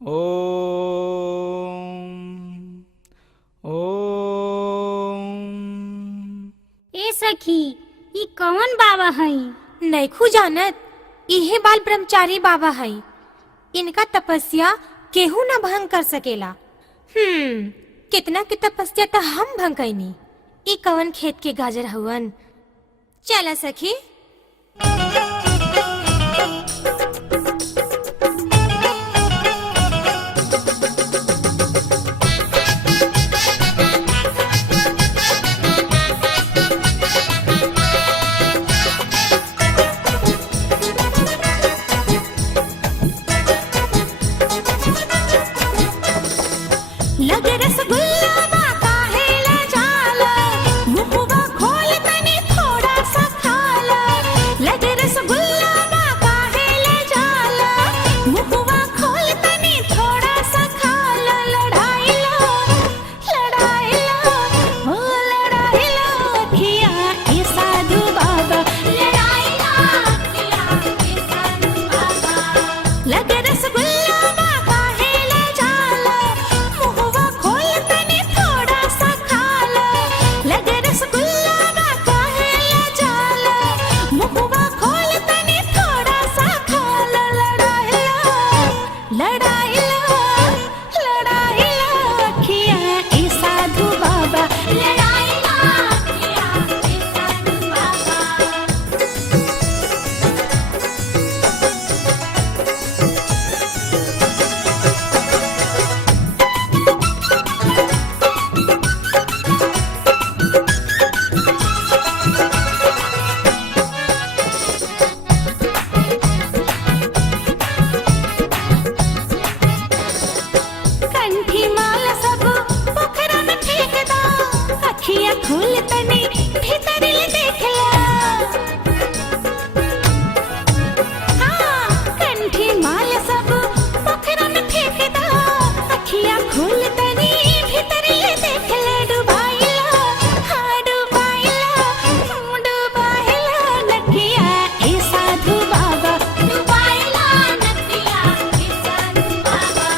ओम ओम। ए सखी, ई कौन बाबा हई? नैखू जानत, इहे बाल ब्रह्मचारी बाबा हई। इनका तपस्या केहू न भंग कर सकेला। कितना की तपस्या तो हम भंग कैनी। ई कवन खेत के गाजर हवन। चला सखी। लगे रसगुल्ला बा काहे ला जाला, मुहवा खोल तनी थोड़ा सा खाला। लगे रसगुल्ला बा काहे ला जाला, मुहवा खोल तनी थोड़ा सा खाला। लड़ाई लो हो लड़ाई लो अखिया ए साधु बाबा। लड़ाई लो अखिया ए साधु बाबा। लगे रसगुल्ला बा काहे ला जाला, मुहवा खोल तनी थोड़ा सा खाला। लगे रसगुल्ला बा काहे ला जाला, मुहवा खोल तनी थोड़ा सा खाला। लड़ाई लो अखिया ए साधु बाबा। लड़ाई लो अखिया ए साधु बाबा। कंठी माला सब पोखरा में फेंक दो, अखियां खोल तनी भीतर ले देख ला। हाँ, कंठी माला सब पोखरा में फेंक दो, अखियां खोल तनी भीतर ले देख ला। डुबाई लो, हाँ डुबाई लो नकिया ए साधु बाबा। डुबाई लो नकिया ए साधु बाबा।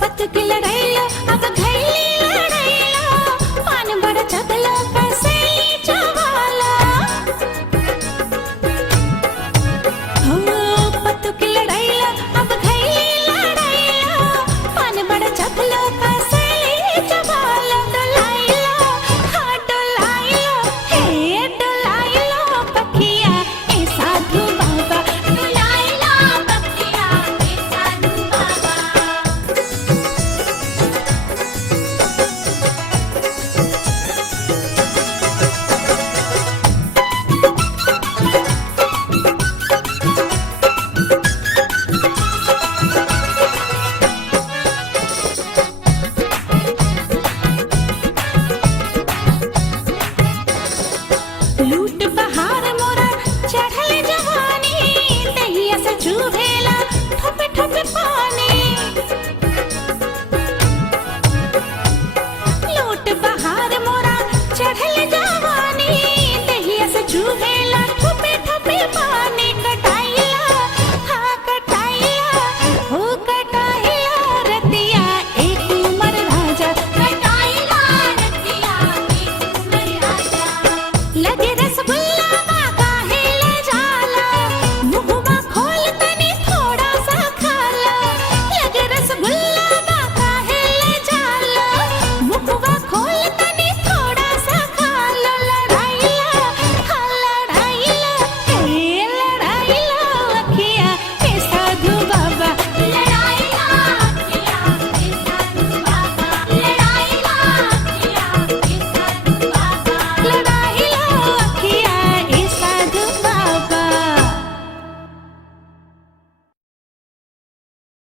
पतक लड़ाइलो अब घैली लड़ाइलो, पान बड़ चगलो कसैली चवाला। हो पतक लड़ाइलो अब घैली लड़ाइलो, पान बड़ चगलो कसैली चवाला। डोलाइलो, हाँ डोलाइलो, हे डोलाइलो पखिया ए साधु बाबा। डोलाइलो पखिया ए साधु बाबा। लूट बहार मोरा चढ़ल जवानी, दहिया से चुभेला ठोपे ठोपे पानी। लूट बहार मोरा चढ़ल जवानी, दहिया से चुभेला